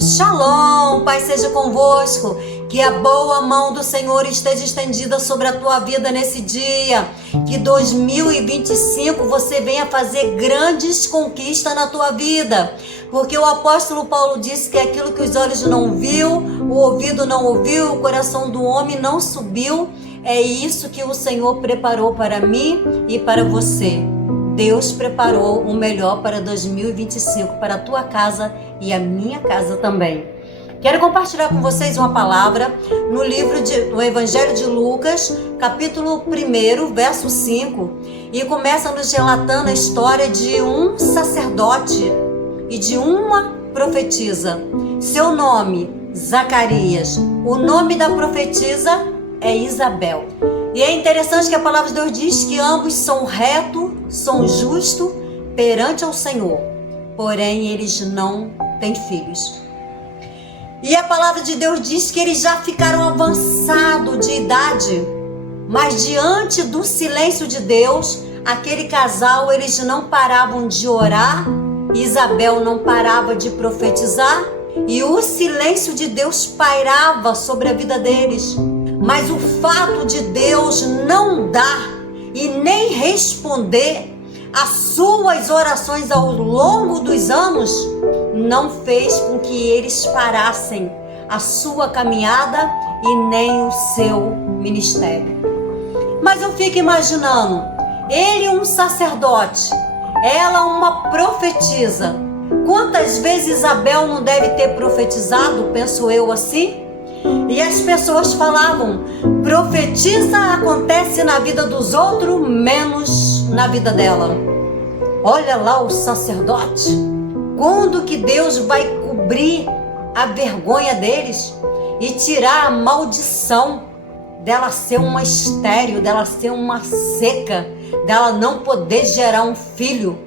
Shalom, Pai seja convosco, que a boa mão do Senhor esteja estendida sobre a tua vida nesse dia, que 2025 você venha fazer grandes conquistas na tua vida, porque o apóstolo Paulo disse que aquilo que os olhos não viu, o ouvido não ouviu, o coração do homem não subiu, é isso que o Senhor preparou para mim e para você. Deus preparou o melhor para 2025, para a tua casa e a minha casa também. Quero compartilhar com vocês uma palavra no livro do Evangelho de Lucas, capítulo 1, verso 5, e começa nos relatando a história de um sacerdote e de uma profetisa. Seu nome, Zacarias. O nome da profetisa é Isabel. E é interessante que a palavra de Deus diz que ambos são retos, são justos perante ao Senhor, porém eles não têm filhos. E a palavra de Deus diz que eles já ficaram avançados de idade, mas diante do silêncio de Deus, aquele casal, eles não paravam de orar, Isabel não parava de profetizar, e o silêncio de Deus pairava sobre a vida deles. Mas o fato de Deus não dar e nem responder às suas orações ao longo dos anos não fez com que eles parassem a sua caminhada e nem o seu ministério. Mas eu fico imaginando, ele um sacerdote, ela uma profetisa. Quantas vezes Isabel não deve ter profetizado, penso eu assim? E as pessoas falavam, profetiza acontece na vida dos outros, menos na vida dela. Olha lá o sacerdote. Quando que Deus vai cobrir a vergonha deles e tirar a maldição dela ser uma estéril, dela ser uma seca, dela não poder gerar um filho?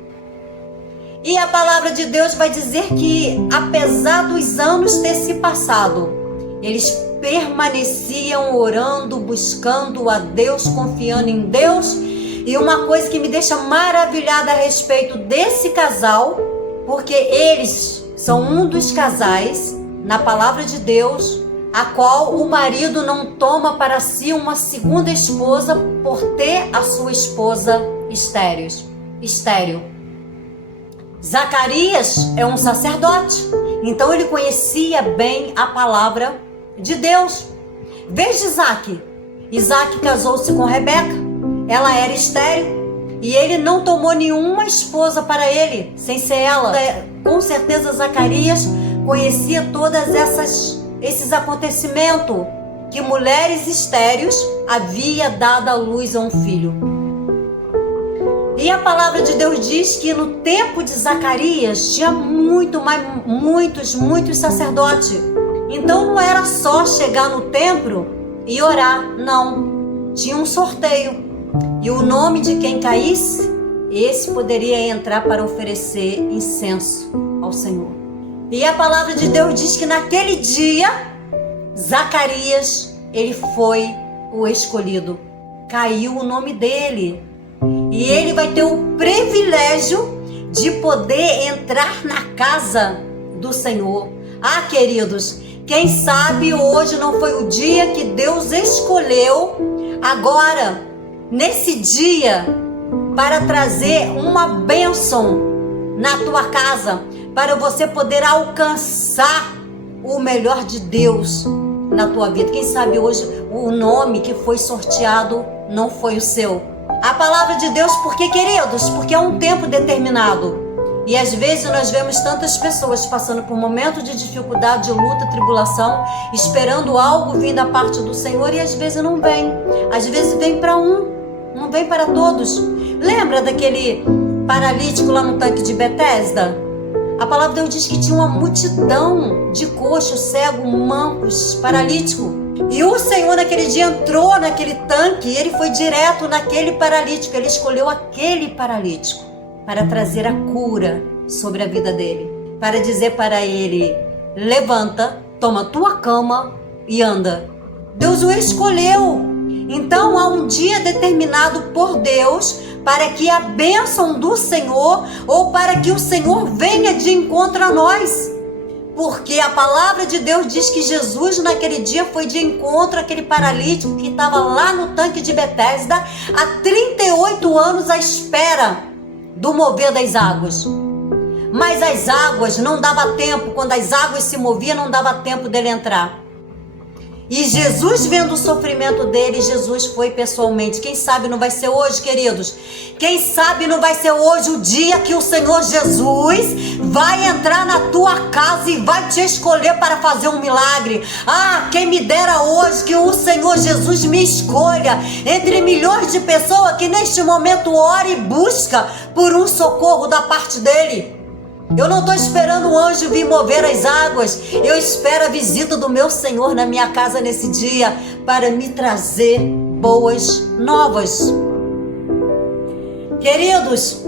E a palavra de Deus vai dizer que apesar dos anos ter se passado, eles permaneciam orando, buscando a Deus, confiando em Deus. E uma coisa que me deixa maravilhada a respeito desse casal, porque eles são um dos casais, na palavra de Deus, a qual o marido não toma para si uma segunda esposa por ter a sua esposa estéril. Zacarias é um sacerdote, então ele conhecia bem a palavra de Deus. Veja Isaac casou-se com Rebeca, ela era estéril e ele não tomou nenhuma esposa para ele, sem ser ela. Com certeza Zacarias conhecia todas esses acontecimentos, que mulheres estéreis havia dado à luz a um filho. E a palavra de Deus diz que no tempo de Zacarias tinha muitos sacerdotes. Então não era só chegar no templo e orar, não. Tinha um sorteio. E o nome de quem caísse, esse poderia entrar para oferecer incenso ao Senhor. E a palavra de Deus diz que naquele dia, Zacarias, ele foi o escolhido. Caiu o nome dele. E ele vai ter o privilégio de poder entrar na casa do Senhor. Ah, queridos, quem sabe hoje não foi o dia que Deus escolheu agora, nesse dia, para trazer uma bênção na tua casa, para você poder alcançar o melhor de Deus na tua vida. Quem sabe hoje o nome que foi sorteado não foi o seu. A palavra de Deus, por quê, queridos? Porque é um tempo determinado. E às vezes nós vemos tantas pessoas passando por momentos de dificuldade, de luta, tribulação, esperando algo vir da parte do Senhor e às vezes não vem. Às vezes vem para um, não vem para todos. Lembra daquele paralítico lá no tanque de Betesda? A palavra de Deus diz que tinha uma multidão de coxos, cegos, mancos, paralíticos. E o Senhor naquele dia entrou naquele tanque e ele foi direto naquele paralítico. Ele escolheu aquele paralítico para trazer a cura sobre a vida dele, para dizer para ele, levanta, toma tua cama e anda. Deus o escolheu. Então há um dia determinado por Deus para que a bênção do Senhor, ou para que o Senhor venha de encontro a nós. Porque a palavra de Deus diz que Jesus naquele dia foi de encontro àquele paralítico que estava lá no tanque de Betesda há 38 anos à espera do mover das águas. Mas as águas não dava tempo, quando as águas se moviam não dava tempo dele entrar. E Jesus, vendo o sofrimento dele, Jesus foi pessoalmente. Quem sabe não vai ser hoje, queridos? Quem sabe não vai ser hoje o dia que o Senhor Jesus vai entrar na tua casa e vai te escolher para fazer um milagre. Ah, quem me dera hoje que o Senhor Jesus me escolha entre milhões de pessoas que neste momento ora e busca por um socorro da parte dele. Eu não estou esperando o anjo vir mover as águas. Eu espero a visita do meu Senhor na minha casa nesse dia para me trazer boas novas. Queridos,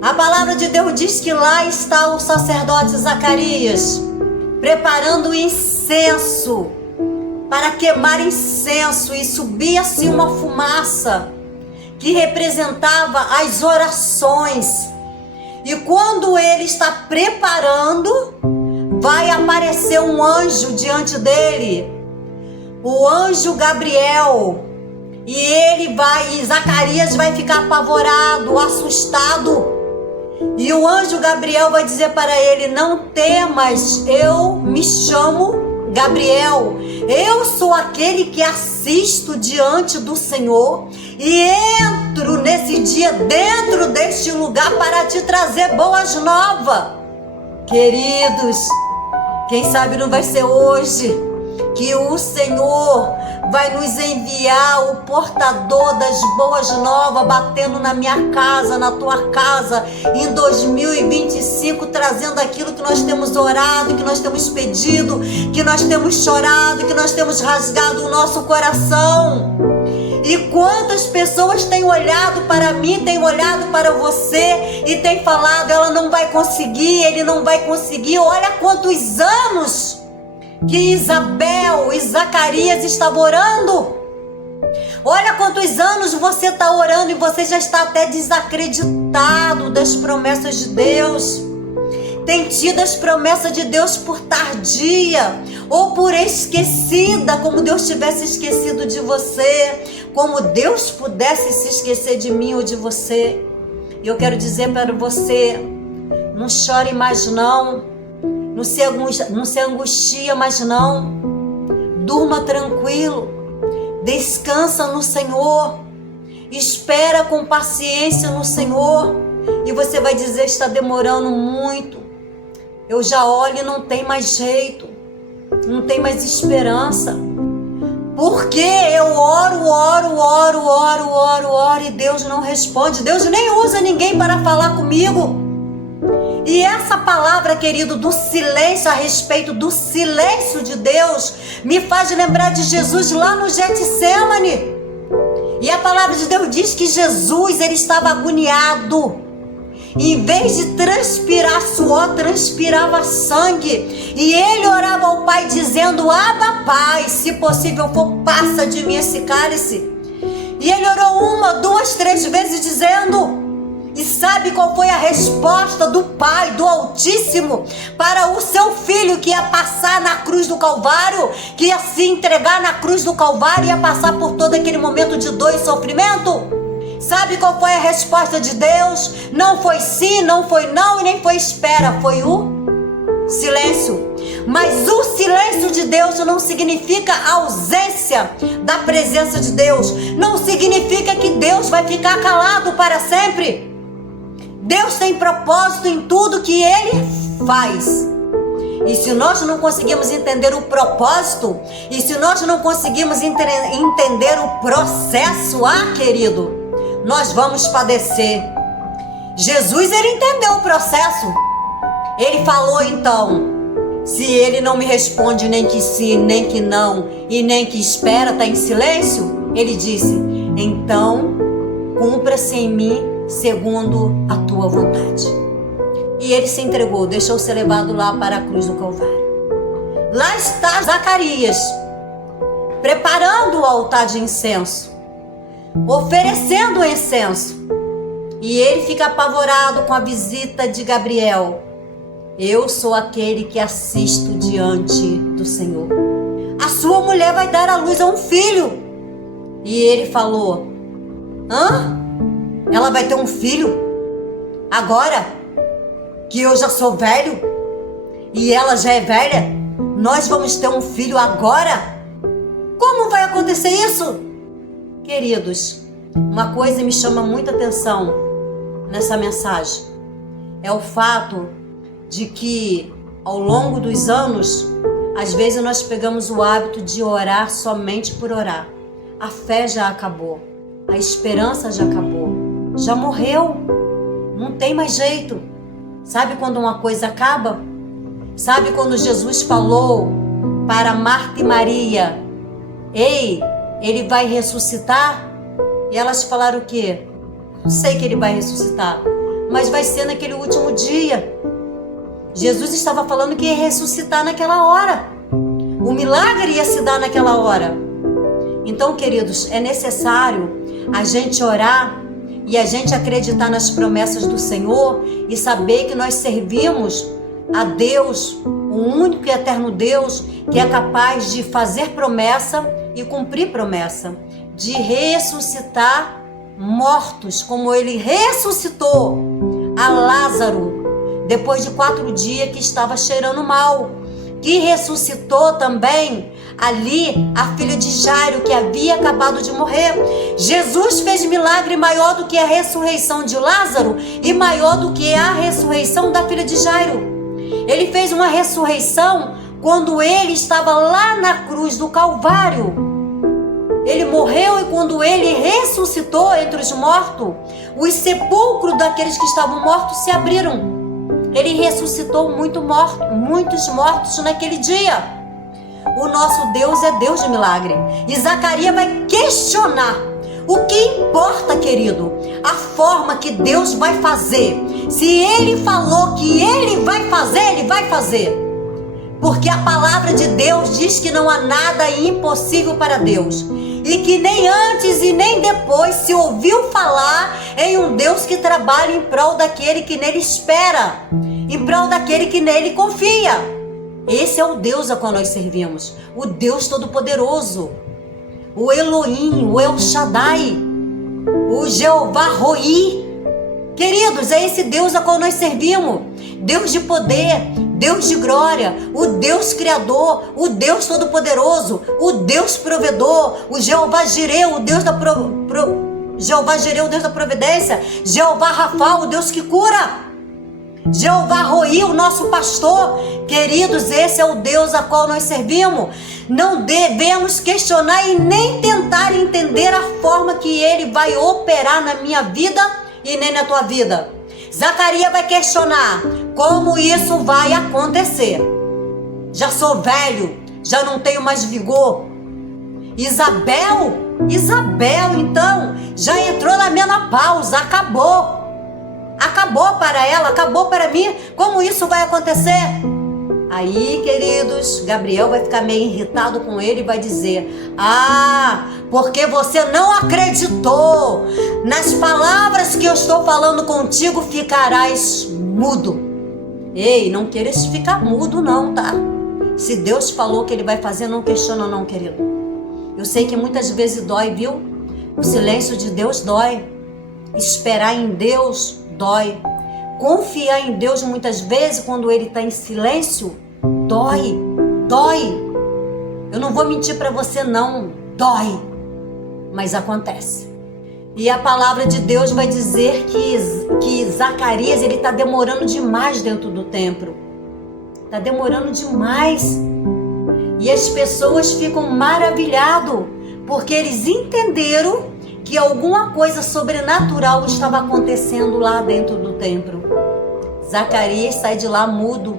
a palavra de Deus diz que lá está o sacerdote Zacarias preparando incenso para queimar incenso, e subia-se uma fumaça que representava as orações. E quando ele está preparando, vai aparecer um anjo diante dele, o anjo Gabriel, e Zacarias vai ficar apavorado, assustado. E o anjo Gabriel vai dizer para ele: não temas, eu me chamo Gabriel, eu sou aquele que assisto diante do Senhor e entro nesse dia dentro deste lugar para te trazer boas novas. Queridos, quem sabe não vai ser hoje que o Senhor vai nos enviar o portador das boas novas batendo na minha casa, na tua casa, em 2025, trazendo aquilo que nós temos orado, que nós temos pedido, que nós temos chorado, que nós temos rasgado o nosso coração. E quantas pessoas têm olhado para mim, têm olhado para você e têm falado: ela não vai conseguir, ele não vai conseguir. Olha quantos anos que Isabel e Zacarias estavam orando. Olha quantos anos você está orando e você já está até desacreditado das promessas de Deus. Tem tido as promessas de Deus por tardia ou por esquecida, como Deus tivesse esquecido de você, como Deus pudesse se esquecer de mim ou de você. E eu quero dizer para você: não chore mais não. Não se angustia mais não. Durma tranquilo. Descansa no Senhor. Espera com paciência no Senhor. E você vai dizer: está demorando muito. Eu já olho e não tem mais jeito. Não tem mais esperança. Porque eu oro e Deus não responde. Deus nem usa ninguém para falar comigo. E essa palavra, querido, do silêncio, a respeito do silêncio de Deus, me faz lembrar de Jesus lá no Getsêmani. E a palavra de Deus diz que Jesus, ele estava agoniado. Em vez de transpirar suor, transpirava sangue. E ele orava ao Pai dizendo: Abba, Pai, se possível for, passa de mim esse cálice. E ele orou 1, 2, 3 vezes dizendo... E sabe qual foi a resposta do Pai, do Altíssimo, para o seu filho que ia passar na cruz do Calvário, que ia se entregar na cruz do Calvário, ia passar por todo aquele momento de dor e sofrimento? Sabe qual foi a resposta de Deus? Não foi sim, não foi não e nem foi espera, foi o silêncio. Mas o silêncio de Deus não significa a ausência da presença de Deus. Não significa que Deus vai ficar calado para sempre. Deus tem propósito em tudo que Ele faz. E se nós não conseguimos entender o propósito, e se nós não conseguimos entender o processo, querido, nós vamos padecer. Jesus, ele entendeu o processo. Ele falou então: se ele não me responde nem que sim, nem que não, e nem que espera, está em silêncio, ele disse: então cumpra-se em mim segundo a tua vontade. E ele se entregou, deixou ser levado lá para a cruz do Calvário. Lá está Zacarias, preparando o altar de incenso, oferecendo o incenso. E ele fica apavorado com a visita de Gabriel. Eu sou aquele que assisto diante do Senhor. A sua mulher vai dar à luz a um filho. E ele falou: hã? Ela vai ter um filho? Agora? Que eu já sou velho? E ela já é velha? Nós vamos ter um filho agora? Como vai acontecer isso? Queridos, uma coisa me chama muita atenção nessa mensagem. É o fato de que ao longo dos anos, às vezes nós pegamos o hábito de orar somente por orar. A fé já acabou, a esperança já acabou, já morreu, não tem mais jeito. Sabe quando uma coisa acaba? Sabe quando Jesus falou para Marta e Maria: ei, ele vai ressuscitar? E elas falaram o quê? Não sei que ele vai ressuscitar, mas vai ser naquele último dia. Jesus estava falando que ia ressuscitar naquela hora. O milagre ia se dar naquela hora. Então, queridos, é necessário a gente orar e a gente acreditar nas promessas do Senhor e saber que nós servimos a Deus, o único e eterno Deus, que é capaz de fazer promessa e cumprir promessa, de ressuscitar mortos, como ele ressuscitou a Lázaro depois de 4 dias que estava cheirando mal, que ressuscitou também ali a filha de Jairo, que havia acabado de morrer. Jesus fez milagre maior do que a ressurreição de Lázaro e maior do que a ressurreição da filha de Jairo. Ele fez uma ressurreição quando ele estava lá na cruz do Calvário. Ele morreu e quando ele ressuscitou entre os mortos, os sepulcros daqueles que estavam mortos se abriram. Ele ressuscitou muitos mortos naquele dia. O nosso Deus é Deus de milagre. E Zacarias vai questionar. O que importa, querido? A forma que Deus vai fazer. Se ele falou que ele vai fazer, ele vai fazer. Porque a palavra de Deus diz que não há nada impossível para Deus. E que nem antes e nem depois se ouviu falar em um Deus que trabalha em prol daquele que nele espera, em prol daquele que nele confia. Esse é o Deus a qual nós servimos, o Deus Todo-Poderoso, o Elohim, o El Shaddai, o Jeová Roi. Queridos, é esse Deus a qual nós servimos, Deus de poder, Deus de glória, o Deus Criador, o Deus Todo-Poderoso, o Deus Provedor, o Jeová Jireh, o Deus da Jeová Jireh, o Deus da providência, Jeová Rafa, o Deus que cura, Jeová Roi, o nosso pastor. Queridos, esse é o Deus a qual nós servimos. Não devemos questionar e nem tentar entender a forma que ele vai operar na minha vida e nem na tua vida. Zacarias vai questionar como isso vai acontecer. Já sou velho, já não tenho mais vigor. Isabel então já entrou na menopausa, acabou para ela, acabou para mim. Como isso vai acontecer? Aí, queridos, Gabriel vai ficar meio irritado com ele e vai dizer: porque você não acreditou nas palavras que eu estou falando contigo, ficarás mudo. Ei, não queres ficar mudo não, tá? Se Deus falou que ele vai fazer, não questiona não, querido. Eu sei que muitas vezes dói, viu? O silêncio de Deus dói. Esperar em Deus dói. Confiar em Deus muitas vezes, quando ele está em silêncio, dói. Eu não vou mentir para você não, dói. Mas acontece. E a palavra de Deus vai dizer que Zacarias, ele está demorando demais dentro do templo. Está demorando demais. E as pessoas ficam maravilhadas, porque eles entenderam que alguma coisa sobrenatural estava acontecendo lá dentro do templo. Zacarias sai de lá mudo.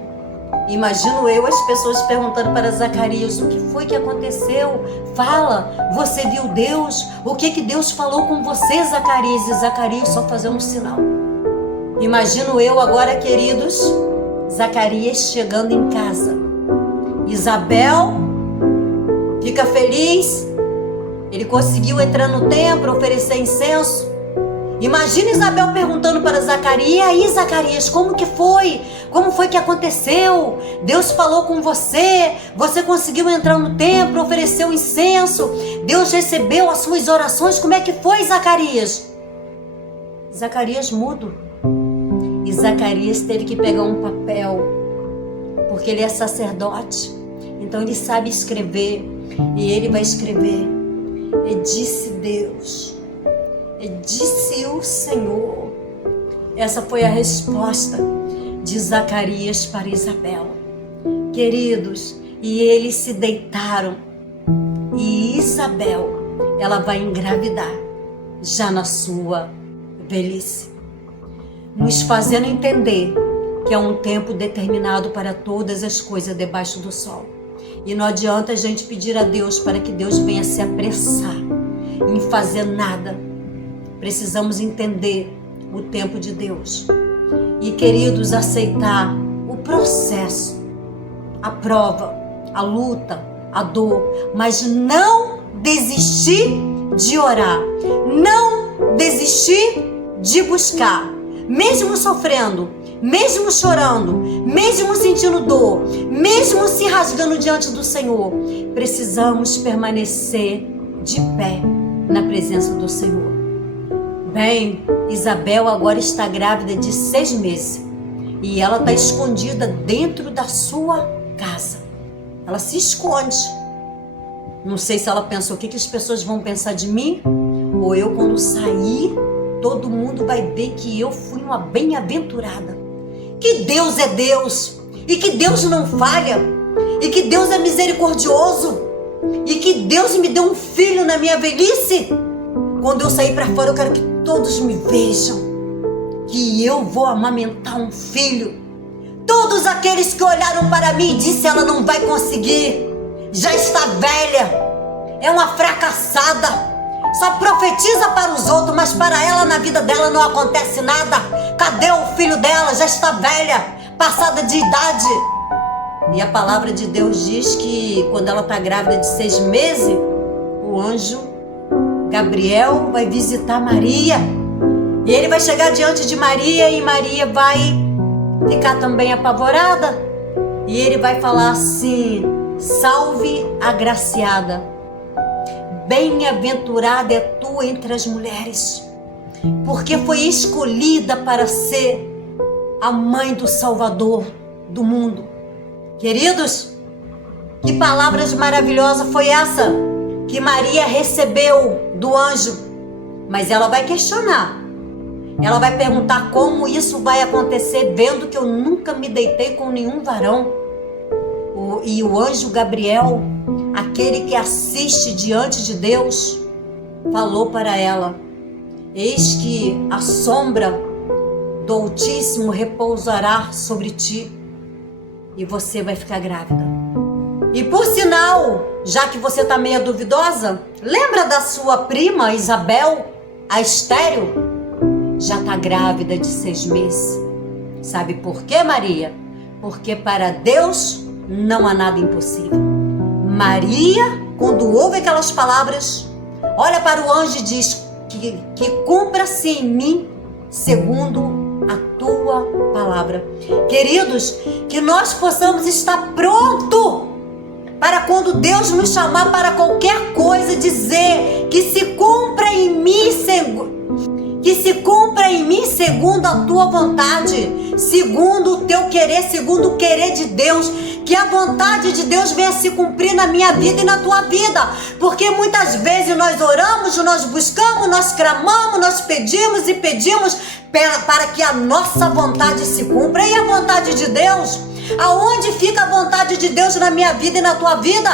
Imagino eu as pessoas perguntando para Zacarias: o que foi que aconteceu? Fala, você viu Deus? O que Deus falou com você, Zacarias? E Zacarias só fazendo um sinal. Imagino eu agora, queridos, Zacarias chegando em casa. Isabel fica feliz. Ele conseguiu entrar no templo, oferecer incenso. Imagina Isabel perguntando para Zacarias: e aí, Zacarias, como que foi? Como foi que aconteceu? Deus falou com você? Você conseguiu entrar no templo, ofereceu incenso? Deus recebeu as suas orações? Como é que foi, Zacarias? Zacarias mudo. E Zacarias teve que pegar um papel, porque ele é sacerdote. Então ele sabe escrever. E ele vai escrever: e disse Deus, e disse o Senhor. Essa foi a resposta de Zacarias para Isabel. Queridos, e eles se deitaram. E Isabel, ela vai engravidar já na sua velhice, nos fazendo entender que é um tempo determinado para todas as coisas debaixo do sol. E não adianta a gente pedir a Deus para que Deus venha se apressar em fazer nada. Precisamos entender o tempo de Deus. E, queridos, aceitar o processo, a prova, a luta, a dor, mas não desistir de orar, não desistir de buscar, mesmo sofrendo, mesmo chorando, mesmo sentindo dor, mesmo se rasgando diante do Senhor. Precisamos permanecer de pé na presença do Senhor. Bem, Isabel agora está grávida de 6 meses e ela está escondida dentro da sua casa. Ela se esconde. Não sei se ela pensou: o que as pessoas vão pensar de mim? Ou eu, quando sair, todo mundo vai ver que eu fui uma bem-aventurada. Que Deus é Deus, e que Deus não falha, e que Deus é misericordioso, e que Deus me deu um filho na minha velhice. Quando eu sair para fora, eu quero que todos me vejam que eu vou amamentar um filho. Todos aqueles que olharam para mim e disseram: ela não vai conseguir, já está velha, é uma fracassada, só profetiza para os outros, mas para ela, na vida dela, não acontece nada. Cadê o filho dela? Já está velha, passada de idade. E a palavra de Deus diz que quando ela está grávida de 6 meses, o anjo Gabriel vai visitar Maria. E ele vai chegar diante de Maria e Maria vai ficar também apavorada. E ele vai falar assim: salve agraciada, bem-aventurada é tu entre as mulheres, porque foi escolhida para ser a mãe do Salvador do mundo. Queridos, que palavras maravilhosas foi essa que Maria recebeu do anjo. Mas ela vai questionar. Ela vai perguntar: como isso vai acontecer, vendo que eu nunca me deitei com nenhum varão? E o anjo Gabriel, aquele que assiste diante de Deus, falou para ela: eis que a sombra do Altíssimo repousará sobre ti e você vai ficar grávida. E por sinal, já que você está meio duvidosa, lembra da sua prima Isabel, a estéril? Já está grávida de 6 meses. Sabe por quê, Maria? Porque para Deus não há nada impossível. Maria, quando ouve aquelas palavras, olha para o anjo e diz: que cumpra-se em mim segundo a tua palavra. Queridos, que nós possamos estar pronto para quando Deus nos chamar para qualquer coisa, dizer: que se cumpra em mim segundo a tua vontade, segundo o teu querer, segundo o querer de Deus. Que a vontade de Deus venha se cumprir na minha vida e na tua vida. Porque muitas vezes nós oramos, nós buscamos, nós clamamos, nós pedimos e pedimos para que a nossa vontade se cumpra. E a vontade de Deus? Aonde fica a vontade de Deus na minha vida e na tua vida?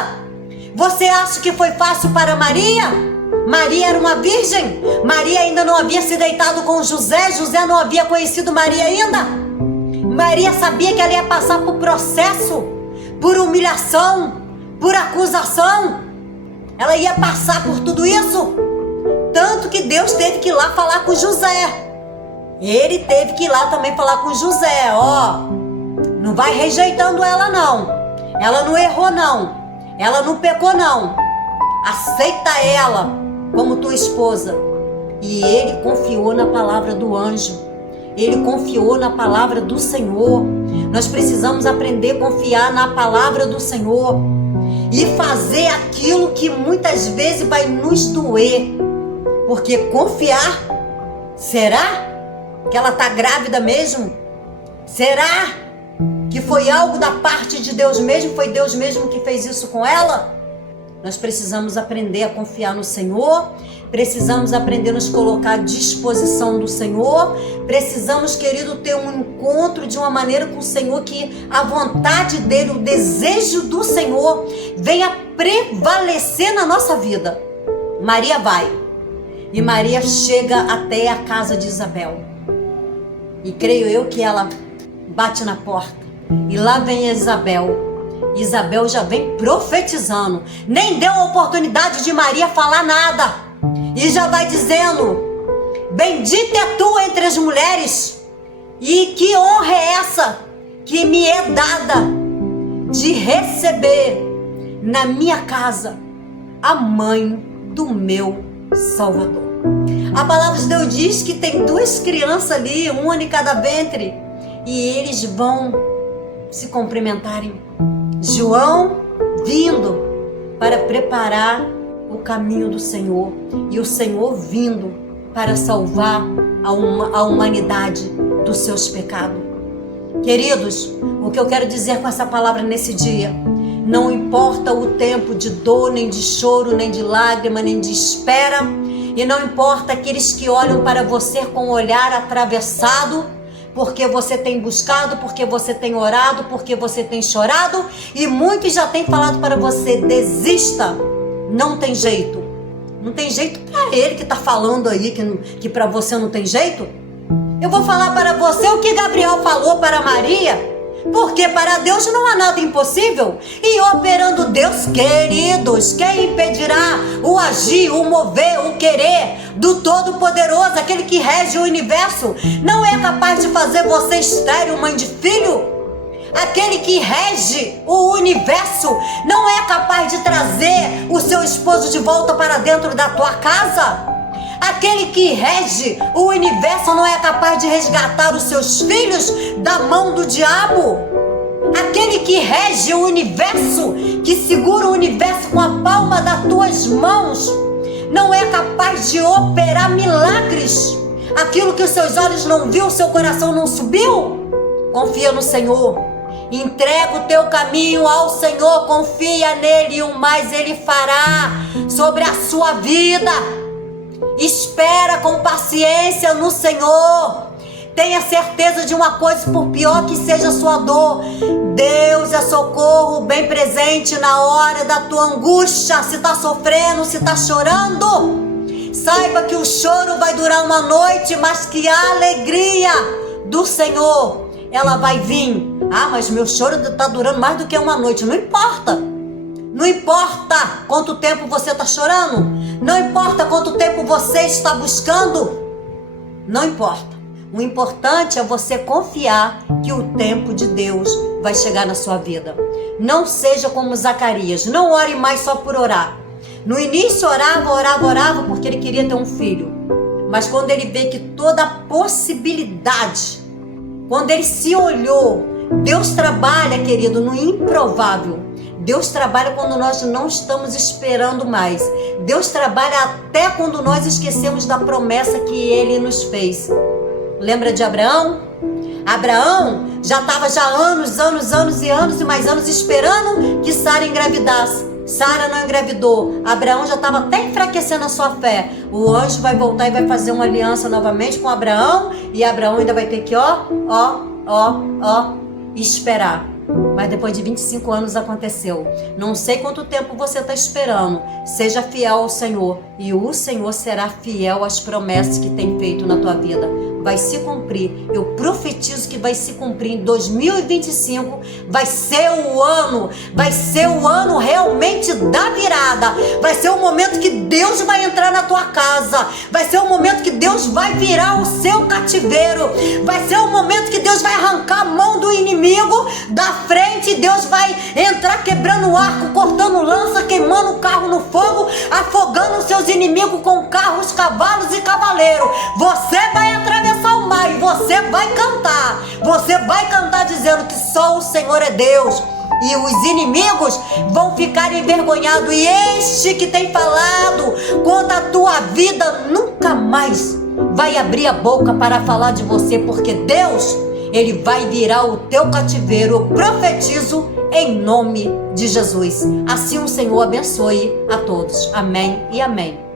Você acha que foi fácil para Maria? Maria era uma virgem. Maria ainda não havia se deitado com José. José não havia conhecido Maria ainda. Maria sabia que ela ia passar por processo, por humilhação, por acusação. Ela ia passar por tudo isso. Tanto que Deus teve que ir lá falar com José. Ele teve que ir lá também falar com José: ó, não vai rejeitando ela não. Ela não errou não. Ela não pecou não. Aceita ela como tua esposa. E ele confiou na palavra do anjo. Ele confiou na palavra do Senhor. Nós precisamos aprender a confiar na palavra do Senhor e fazer aquilo que muitas vezes vai nos doer. Porque confiar, será que ela está grávida mesmo? Será que foi algo da parte de Deus mesmo? Foi Deus mesmo que fez isso com ela? Nós precisamos aprender a confiar no Senhor, precisamos aprender a nos colocar à disposição do Senhor, precisamos, querido, ter um encontro de uma maneira com o Senhor que a vontade dele, o desejo do Senhor venha prevalecer na nossa vida. Maria vai, e Maria chega até a casa de Isabel, e creio eu que ela bate na porta, e lá vem a Isabel. Isabel já vem profetizando, nem deu a oportunidade de Maria falar nada, e já vai dizendo: bendita é tu entre as mulheres, e que honra é essa que me é dada de receber na minha casa a mãe do meu Salvador. A palavra de Deus diz que tem duas crianças ali, uma em cada ventre, e eles vão se cumprimentarem. João vindo para preparar o caminho do Senhor, e o Senhor vindo para salvar a humanidade dos seus pecados. Queridos, o que eu quero dizer com essa palavra nesse dia: não importa o tempo de dor, nem de choro, nem de lágrima, nem de espera, e não importa aqueles que olham para você com o olhar atravessado, porque você tem buscado, porque você tem orado, porque você tem chorado, e muitos já têm falado para você: desista, não tem jeito. Não tem jeito para ele que está falando aí que para você não tem jeito. Eu vou falar para você o que Gabriel falou para Maria, porque para Deus não há nada impossível. E operando Deus, queridos, quem impedirá o agir, o mover, o querer do Todo-Poderoso, aquele que rege o universo? Não é capaz de fazer você estéril, mãe de filho? Aquele que rege o universo não é capaz de trazer o seu esposo de volta para dentro da tua casa? Aquele que rege o universo não é capaz de resgatar os seus filhos da mão do diabo? Aquele que rege o universo, que segura o universo com a palma das tuas mãos, não é capaz de operar milagres? Aquilo que os seus olhos não viu, o seu coração não subiu? Confia no Senhor. Entrega o teu caminho ao Senhor, confia nele, e o mais ele fará sobre a sua vida. Espera com paciência no Senhor. Tenha certeza de uma coisa: por pior que seja a sua dor, Deus é socorro bem presente na hora da tua angústia. Se está sofrendo, se está chorando, saiba que o choro vai durar uma noite, mas que a alegria do Senhor, ela vai vir. Ah, mas meu choro está durando mais do que uma noite. Não importa. Não importa quanto tempo você está chorando. Não importa quanto tempo você está buscando. Não importa. O importante é você confiar que o tempo de Deus vai chegar na sua vida. Não seja como Zacarias. Não ore mais só por orar. No início orava porque ele queria ter um filho. Mas quando ele vê que toda a possibilidade, quando ele se olhou, Deus trabalha, querido, no improvável. Deus trabalha quando nós não estamos esperando mais. Deus trabalha até quando nós esquecemos da promessa que Ele nos fez. Lembra de Abraão? Abraão já estava anos e mais anos esperando que Sara engravidasse. Sara não engravidou. Abraão já estava até enfraquecendo a sua fé. O anjo vai voltar e vai fazer uma aliança novamente com Abraão. E Abraão ainda vai ter que esperar. Mas depois de 25 anos aconteceu. Não sei quanto tempo você está esperando. Seja fiel ao Senhor, e o Senhor será fiel às promessas que tem feito na tua vida. vai se cumprir. Eu profetizo que vai se cumprir em 2025. Vai ser o ano realmente da virada. Vai ser o momento que Deus vai entrar na tua casa. Vai ser o momento que Deus vai virar o seu cativeiro. Vai ser o momento que Deus vai arrancar a mão do inimigo da frente. Deus vai entrar quebrando o arco, cortando lança, queimando o carro no fogo, afogando os seus inimigos com carros, cavalos e cavaleiros. Você vai atravessar o mar e você vai cantar. Você vai cantar dizendo que só o Senhor é Deus. E os inimigos vão ficar envergonhados. E este que tem falado contra a tua vida nunca mais vai abrir a boca para falar de você, porque Deus, Ele vai virar o teu cativeiro. Eu profetizo em nome de Jesus. Assim o Senhor abençoe a todos. Amém e amém.